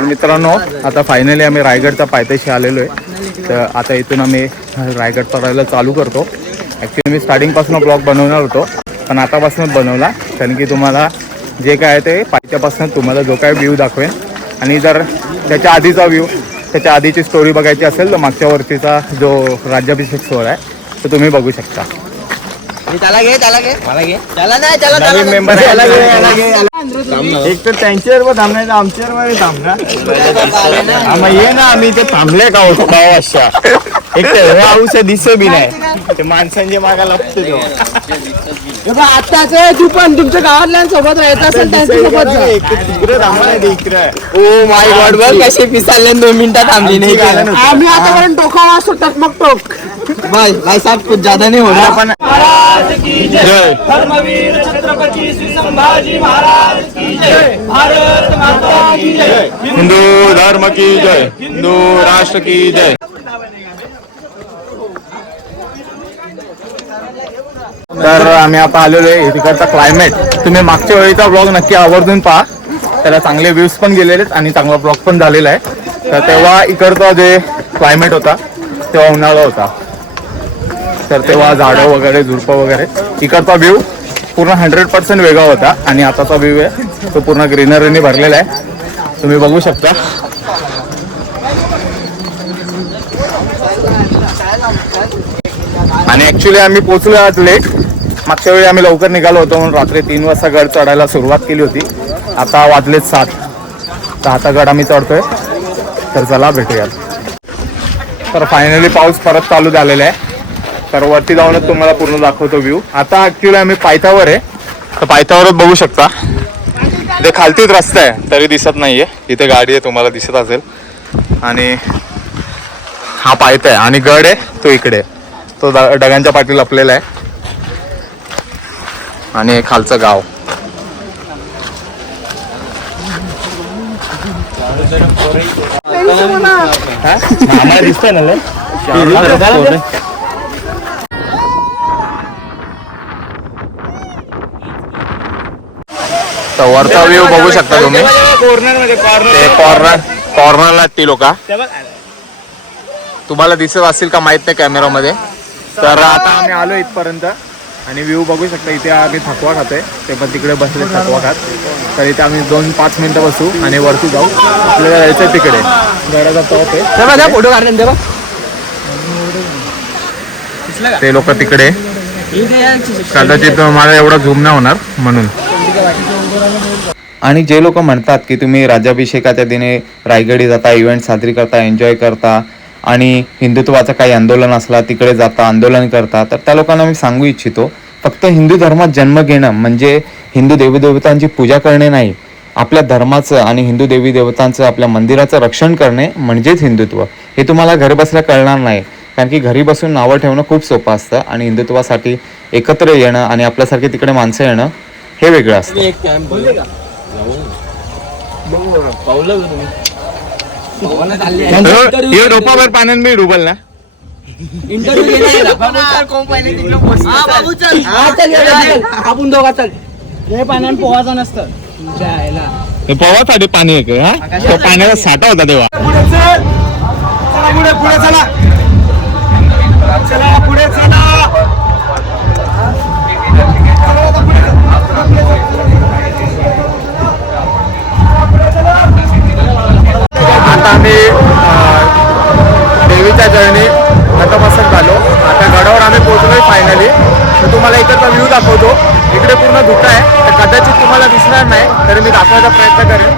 तर मित्रांनो आता फायनली आम्ही रायगडच्या पायथ्याशी आलेलो आहे. तर आता इथून आम्ही रायगड चढायला चालू करतो. ॲक्च्युली मी स्टार्टिंगपासून ब्लॉग बनवणार होतो पण आतापासूनच बनवला, कारण की तुम्हाला जे काय आहे ते पायथ्यापासून तुम्हाला जो काय व्ह्यू दाखवेन. आणि जर त्याच्या आधीचा व्ह्यू, त्याच्या आधीची स्टोरी बघायची असेल तर मागच्या वर्षीचा जो राज्याभिषेक सोहळा आहे तो तुम्ही बघू शकता. त्याला घे त्याला घे मला घे त्याला नाही नवीन मेंबर एक तर त्यांच्यावर थांबणार आमच्यावर थांबणार मग ये ना आम्ही ते थांबले का अशा एक तर औष दिसे बी नाही ते माणसांच्या मागा लागतो तेव्हा आताच तू पण तुमच्या गावातल्यांसोबत राहत असेल त्यांच्यासोबत तिकडे थांबा इकडे. ओ माय गॉड बघ कसे पिसाले 2 मिनिटं थांबली नाही. आम्ही आतापर्यंत टोका वाजतो टकमक टोक भाई भाई साहब कुछ ज्यादा नहीं हो रहा. पण जय धर्मवीर छत्रपती श्री संभाजी महाराज की जय. भारत माता की जय. हिंदू धर्म की जय. हिंदू राष्ट्र की जय. तर आम्ही आता आलेलो आहे. तिकडचा क्लायमेट तुम्ही मागच्या वेळीचा ब्लॉग नक्की आवर्जून पहा. त्याला चांगले व्ह्यूज पण गेलेले आहेत आणि चांगला ब्लॉग पण झालेला आहे. तर तेव्हा इकडचा जे क्लायमेट होता तेव्हा उन्हाळा होता, तर तेव्हा झाडं वगैरे झुडपं वगैरे इकडचा व्ह्यू पूर्ण 100% वेगळा होता. आणि आताचा व्ह्यू आहे तो पूर्ण ग्रीनरीने भरलेला आहे, तुम्ही बघू शकता. आणि ॲक्च्युली आम्ही पोचलो आज लेट. मागच्या वेळी आम्ही लवकर निघालो होतो म्हणून रात्री 3 वाजता गड चढायला सुरुवात केली होती. आता वाजलेत 7, तर आता गड आम्ही चढतोय. तर चला भेटूयात. तर फायनली पाऊस परत चालू झालेला आहे. तर वरती जाऊनच तुम्हाला पूर्ण दाखवतो व्ह्यू. आता ॲक्च्युली आम्ही पायथ्यावर आहे, तर पायथ्यावरच बघू शकता. ते खालतीच रस्ता आहे तरी दिसत नाही आहे. इथे गाडी आहे तुम्हाला दिसत असेल. आणि हा पायथा आहे आणि गड आहे तो इकडे, तो ढगांच्या पाठी लपलेला आहे. आणि हे खालचं गाव. आम्हाला दिसतंय ना तर वरचा व्ह्यू बघू शकता तुम्ही. कॉर्नरला ती लोक तुम्हाला दिसत असेल का माहित नाही कॅमेरामध्ये. तर आता आम्ही आलो इथपर्यंत आणि व्ह्यू बघू शकता. इथे आम्ही थकवा खातोय, ते पण तिकडे बसले थकवा खात. तर इथे आम्ही 2-5 मिनिटं बसू आणि वरती जाऊ. आपल्याला जायचं तिकडे गडाचा टॉप आहे. फोटो काढून दे बघ. ते लोक तिकडे, कदाचित मला एवढा झूम नाही होणार म्हणून. आणि जे लोक म्हणतात की तुम्ही राज्याभिषेकाच्या दिनी रायगडी जाता, इव्हेंट साजरी करता, एन्जॉय करता आणि हिंदुत्वाचं काही आंदोलन असला तिकडे जाता, आंदोलन करता, तर त्या लोकांना मी सांगू इच्छितो फक्त हिंदू धर्मात जन्म घेणं म्हणजे हिंदू देवीदेवतांची पूजा करणे नाही. आपल्या धर्माचं आणि हिंदू देवी देवतांचं, आपल्या मंदिराचं रक्षण करणे म्हणजेच हिंदुत्व. हे तुम्हाला घरी बसल्या कळणार नाही, कारण की घरी बसून नावं ठेवणं खूप सोपं असतं आणि हिंदुत्वासाठी एकत्र येणं आणि आपल्यासारखे तिकडे माणसं येणं हे वेगळं असतं. डोपावर पाण्यात मी डुबल ना. आपण दोघा चल. हे पाण्यात पोहायचं नसतं तुमच्या आईला. हे पोहासाठी पाणी आहे का? तो पाण्याचा साठा होता तेव्हा. पुढे चला चला पुढे चला. आता आम्ही देवीच्या चरणी नतमस्तक झालो. आता गडावर आम्ही पोहोचलोय फायनली. तर तुम्हाला इकडचा व्ह्यू दाखवतो. इकडे पूर्ण धुकं आहे, तर कदाचित तुम्हाला दिसणार नाही, तरी मी दाखवायचा प्रयत्न करेन.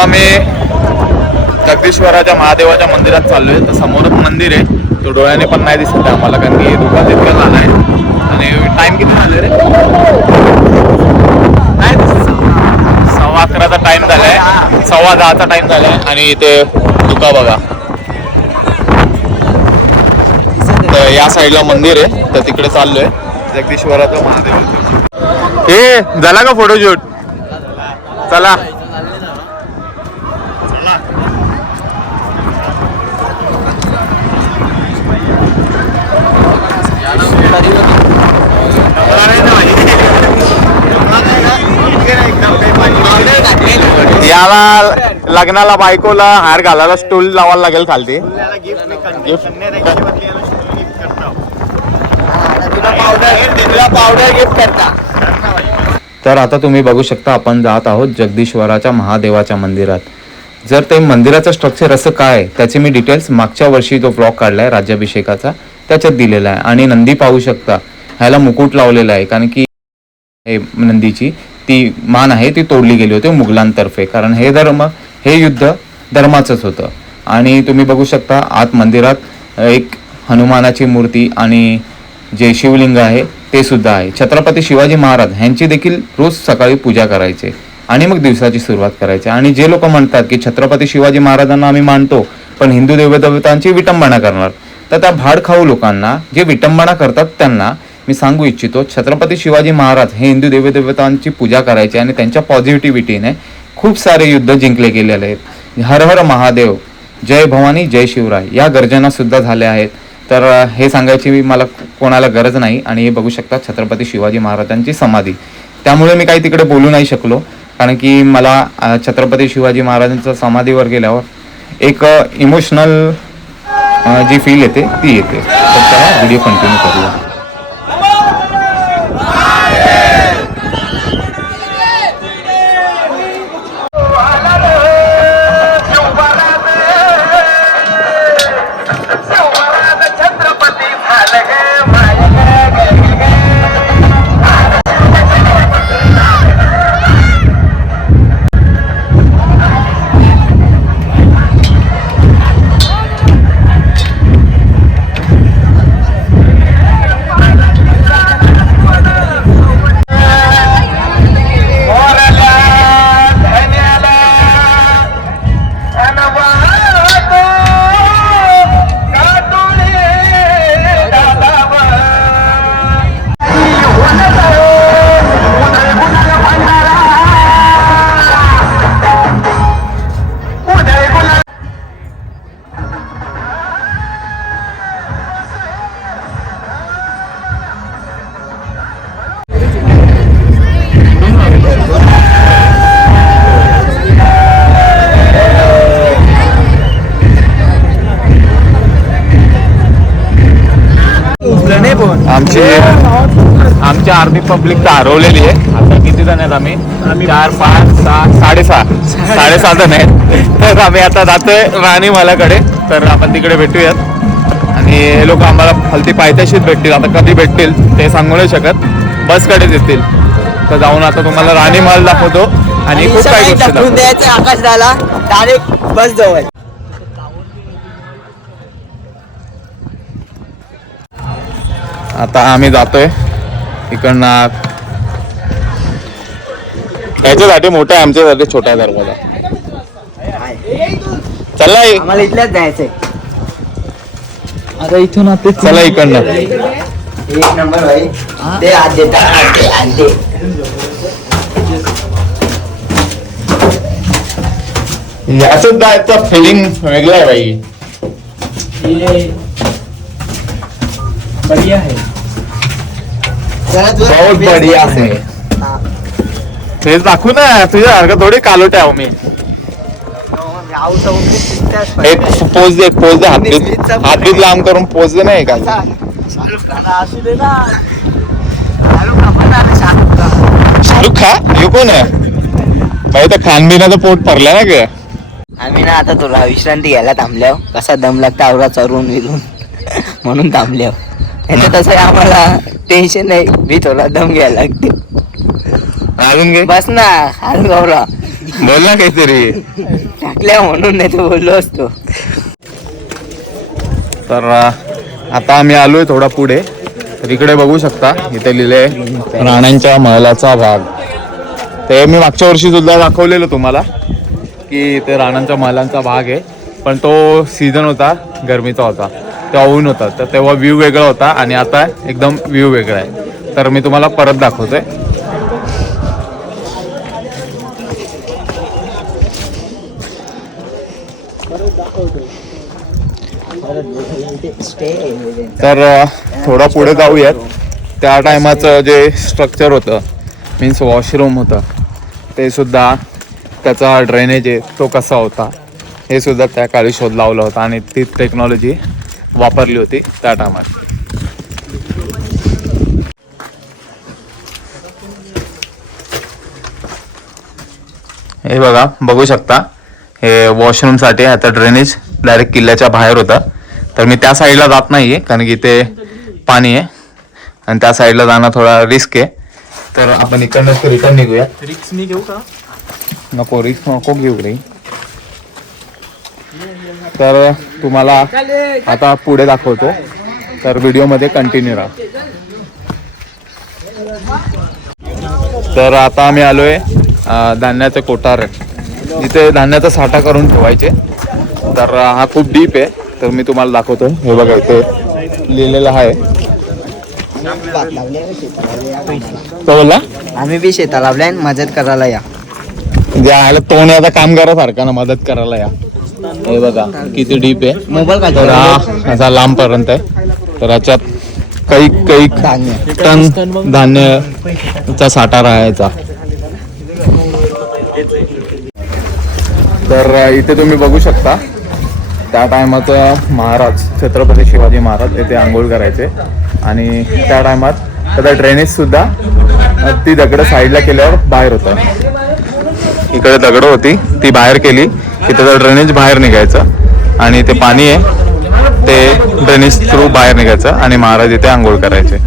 आता आम्ही जगदीश्वराच्या महादेवाच्या मंदिरात चाललोय. तर समोरच मंदिर आहे, तो डोळ्याने पण नाही दिसत आहे आम्हाला, कारण की दुकान तितकं झालं आहे. आणि टाइम किती झाले रे? नाही दिसत. 11:15चा टाइम झालाय, 10:15चा टाइम झालाय. आणि इथे दुका बघा, तर या साईडला मंदिर आहे, तर तिकडे चाललोय जगदीश्वराचं महादेव. हे झाला का फोटोशूट? चला. याला लग्नाला बायकोला हार घालायला स्टूल लावायला लागेल खालती. पावडर गिफ्ट करता. तर आता तुम्ही बघू शकता आपण जात आहोत जगदीश्वराच्या महादेवाच्या मंदिरात. जर ते मंदिराचं स्ट्रक्चर असं काय त्याचे मी डिटेल्स मागच्या वर्षी जो ब्लॉग काढलाय राज्याभिषेकाचा त्याच्यात दिलेला आहे. आणि नंदी पाहू शकता, ह्याला मुकुट लावलेला आहे, कारण की हे नंदीची ती मान आहे ती तोडली गेली होती मुघलांतर्फे, कारण हे युद्ध धर्माचंच होतं. आणि तुम्ही बघू शकता आत मंदिरात एक हनुमानाची मूर्ती आणि जे शिवलिंग आहे ते सुद्धा आहे. छत्रपती शिवाजी महाराज ह्यांची देखील रोज सकाळी पूजा करायचे आणि मग दिवसाची सुरुवात करायची. आणि जे लोक म्हणतात की छत्रपती शिवाजी महाराजांना आम्ही मानतो पण हिंदू देवदेवतांची विटंबना करणार, तर त्या भाडखाऊ लोकांना जे विटंबना करतात त्यांना मी सांगू इच्छितो, छत्रपती शिवाजी महाराज हे हिंदू देवदेवतांची पूजा करायचे आणि त्यांच्या पॉझिटिव्हिटीने खूप सारे युद्ध जिंकले गेलेले आहेत. हर हर महादेव, जय भवानी, जय शिवराय या गर्जना सुद्धा झाल्या आहेत. तर हे सांगायची मला कोणाला गरज नाही. आणि हे बघू शकता छत्रपती शिवाजी महाराजांची समाधी, त्यामुळे मी काही तिकडे बोलू नाही शकलो, कारण की मला छत्रपती शिवाजी महाराजांच्या समाधीवर गेल्यावर एक इमोशनल जी फील येते ती येते. तर चला व्हिडिओ कंटिन्यू करूया. आमची अर्धी पब्लिक तर हरवलेली आहे. आता किती जण आहेत आम्ही? 4, 5, 6, 6.5 जण आहेत. तर आम्ही आता जातोय राणीमालाकडे, तर आपण तिकडे भेटूयात. आणि हे लोक आम्हाला हलती पायथ्याशीच भेटतील. आता कधी भेटतील ते सांगू नाही शकत, बसकडेच येतील. तर जाऊन आता तुम्हाला राणीमाल दाखवतो आणि खूप काही गोष्टी दाखवतो. आकाश झाला डायरेक्ट बस जवळ. आता आम्ही जातोय इकडनं. याच्यासाठी मोठा आहे, आमच्यासाठी छोटा आहे दरवाजा. चला आम्हाला इथल्याच जायचंय. आता इथून आता चला इकडनं. एक नंबर भाई ते आज देतात. याच जायचं फिलिंग वेगळं आहे बाई. बढ़िया है, बहुत बढ़िया है. तेच दाखवू ना, तुझ्यासारखं थोडी कालोट आहे मी. एक पोज दे, हात बीत लांब करून पोज दे. नाही का शाहरुख खान हे कोण आहे भाई? तर खानबिनाचं पोट भरलं ना ग. आम्ही ना आता तुला विश्रांती घ्यायला थांबल्यावर कसा दम लागता आवरा चरून विरून म्हणून थांबल्यावर. त्याचं तसं आम्हाला टेन्शन नाही, मी थोडा दम घ्यायला लागते. अजून घे बस ना. अरे गौरा बोल ना काहीतरी. टाकल्या म्हणून नाही तर बोललो असतो. तर आता आम्ही आलोय थोडा पुढे. तर इकडे बघू शकता, इथे लिहिले राणांच्या महलाचा भाग. ते मी मागच्या वर्षी सुद्धा दाखवलेलं तुम्हाला की ते राणांच्या महलांचा भाग आहे, पण तो सीझन होता गरमीचा होता, तेव्हा ऊन होता, तर तेव्हा व्ह्यू वेगळा होता आणि आता एकदम व्ह्यू वेगळा आहे. तर मी तुम्हाला परत दाखवतोय. तर थोडा पुढे जाऊयात. त्या टायमाचं जे स्ट्रक्चर होतं, मीन्स वॉशरूम होतं, ते सुद्धा त्याचा ड्रेनेज आहे तो कसा होता हे सुद्धा त्या काळी शोध लावला होता आणि ती टेक्नॉलॉजी वापरली होती त्या टायमात. हे बघा, बघू शकता, हे वॉशरूमसाठी आता ड्रेनेज डायरेक्ट किल्ल्याच्या बाहेर होता. तर मी त्या साईडला जात नाही आहे कारण की ते पाणी आहे आणि त्या साईडला जाणं थोडा रिस्क आहे. तर आपण इकडनंच रिटर्न निघूया. रिक्स मी घेऊ का? नको रिस्क नको घेऊ रे. तर तुम्हाला आता पुढे दाखवतो, तर व्हिडिओमध्ये कंटिन्यू राहा. तर आता आम्ही आलोय धान्याचे कोठार, जिथे धान्याचा साठा करून ठेवायचे. तर हा खूप डीप आहे, तर मी तुम्हाला दाखवतो. हे बघा, इथे लिहिलेलं आहे. तो बोलला आम्ही बी शेता लावल्या मदत करायला या. जे आहे तोंड आता काम करासारखा ना, मदत करायला या. हे बघा किती डीप आहे. मोबाईल काय तर हा असा लांब पर्यंत आहे. तर याच्यात काही टन धान्यचा साठा राहायचा. तर इथे तुम्ही बघू शकता, त्या टायमाचं महाराज छत्रपती शिवाजी महाराज येथे आंघोळ करायचे आणि त्या टायमात त्याचा ड्रेनेज सुद्धा ती दगड साईडला केल्यावर बाहेर होतं. इकडे दगड होती, ती बाहेर केली की त्याचा ड्रेनेज बाहेर निघायचं आणि ते पाणी आहे ते ड्रेनेज थ्रू बाहेर निघायचं आणि महाराज इथे आंघोळ करायचे.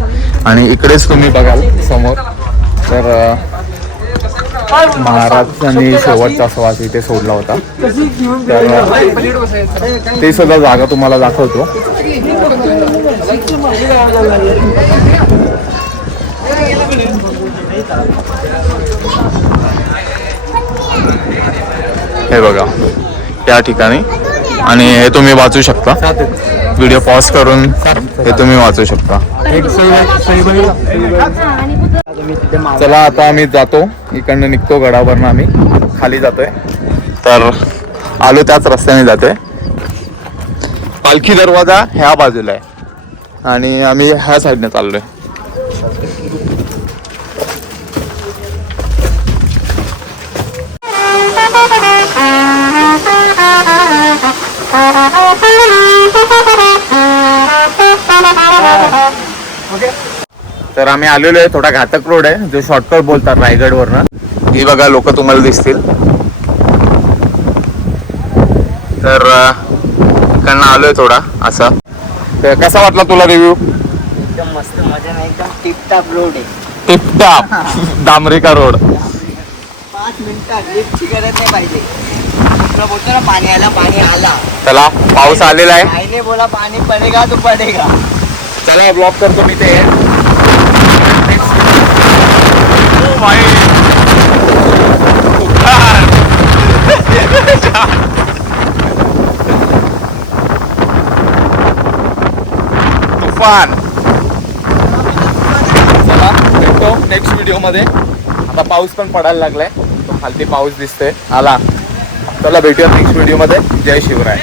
आणि इकडेच तुम्ही बघाल समोर, तर महाराजांनी शेवटचा श्वास इथे सोडला होता. तर ते सुद्धा जागा तुम्हाला दाखवतो. हे बघा या ठिकाणी, आणि हे तुम्ही वाचू शकता. व्हिडिओ पॉज करून हे तुम्ही वाचू शकता. चला आता आम्ही जातो, इकडनं निघतो गडावरनं, आम्ही खाली जातोय. तर आलो त्याच रस्त्याने जातोय. पालखी दरवाजा ह्या बाजूला आहे आणि आम्ही ह्या साईडने चाललोय. तर आम्ही आलेलो आहे, थोडा घातक रोड आहे जो शॉर्टकट बोलतात रायगडवरनं. ही बघा लोक तुम्हाला दिसतील. तर इकडनं आलोय थोडा असा. तर कसा वाटला तुला रिव्ह्यू? एकदम मस्त, मजा नाही, एकदम टिपटॉप रोड आहे. टिपटॉप डांबरेका रोड. 5 मिनिटात लिफ्टची गरज नाही पाहिजे. तुला बोलतो ना पाणी आला, पाणी आला. चला पाऊस आलेला आहे. आईने बोला पाणी पडेगा तो पडेगा. चला ब्लॉक करतो मी ते. तुफान. चला भेटतो नेक्स्ट व्हिडिओ मध्ये. आता पाऊस पण पडायला लागलाय, तो खालती पाऊस दिसतोय आला. चला भेटूया नेक्स्ट व्हिडिओ मध्ये. जय शिवराय.